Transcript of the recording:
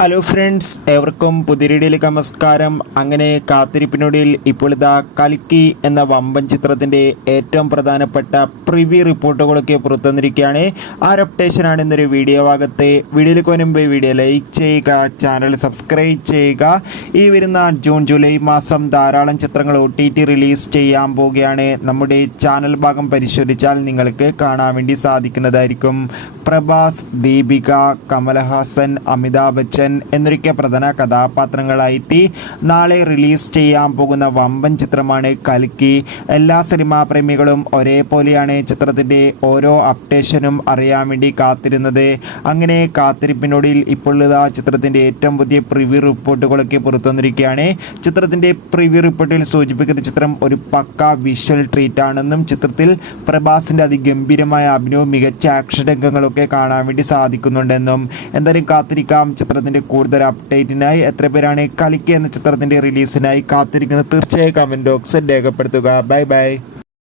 Hello friends, ഏവർക്കും പുതിയ വീഡിയോയിലേക്ക് നമസ്കാരം. അങ്ങനെ കാത്തിരിപ്പിനൊടുവിൽ ഇപ്പോൾ ഇതാ കൽക്കി എന്ന വമ്പൻ ചിത്രത്തിൻ്റെ ഏറ്റവും പ്രധാനപ്പെട്ട പ്രിവ്യൂ റിപ്പോർട്ടുകളൊക്കെ പുറത്തുവന്നിരിക്കുകയാണ്. ആ അപ്ഡേഷനാണ് ഇന്നൊരു വീഡിയോ ഭാഗത്ത്. വീഡിയോയിലേക്ക് വരുമ്പോൾ വീഡിയോ ലൈക്ക് ചെയ്യുക, ചാനൽ സബ്സ്ക്രൈബ് ചെയ്യുക. ഈ വരുന്ന ജൂൺ ജൂലൈ മാസം ധാരാളം ചിത്രങ്ങൾ OTT റിലീസ് ചെയ്യാൻ പോവുകയാണ്. നമ്മുടെ ചാനൽ ഭാഗം പരിശോധിച്ചാൽ നിങ്ങൾക്ക് കാണാൻ വേണ്ടി സാധിക്കുന്നതായിരിക്കും. പ്രഭാസ്, ദീപിക, കമൽഹാസൻ, അമിതാഭ് ബച്ചൻ എന്നൊക്കെ പ്രധാന കഥാപാത്രങ്ങളായി നാളെ റിലീസ് ചെയ്യാൻ പോകുന്ന വമ്പൻ ചിത്രമാണ് കൽക്കി. എല്ലാ സിനിമാ പ്രേമികളും ഒരേപോലെയാണ് ചിത്രത്തിൻ്റെ ഓരോ അപ്ഡേഷനും അറിയാൻ വേണ്ടി കാത്തിരുന്നത്. അങ്ങനെ കാത്തിരിപ്പിനൊടുവിൽ ഇപ്പോൾ ഇതാ ചിത്രത്തിൻ്റെ ഏറ്റവും പുതിയ പ്രിവ്യൂ റിപ്പോർട്ടുകളൊക്കെ പുറത്തുവന്നിരിക്കുകയാണ്. ചിത്രത്തിൻ്റെ പ്രിവ്യൂ റിപ്പോർട്ടിൽ സൂചിപ്പിക്കുന്ന ചിത്രം ഒരു പക്ക വിഷ്വൽ ട്രീറ്റ് ആണെന്നും ചിത്രത്തിൽ പ്രഭാസിൻ്റെ അതിഗംഭീരമായ അഭിനയവും മികച്ച ആക്ഷൻ രംഗങ്ങളൊക്കെ കാണാൻ വേണ്ടി സാധിക്കുന്നുണ്ടെന്നും. എന്തായാലും കാത്തിരിക്കാം ചിത്രത്തിൻ്റെ കൂടുതൽ അപ്ഡേറ്റിനായി. എത്ര പേരാണ് കൽക്കി എന്ന ചിത്രത്തിൻ്റെ റിലീസിനായി കാത്തിരിക്കുന്നത്? തീർച്ചയായും കമൻറ്റ് ബോക്സിൽ രേഖപ്പെടുത്തുക. Bye bye.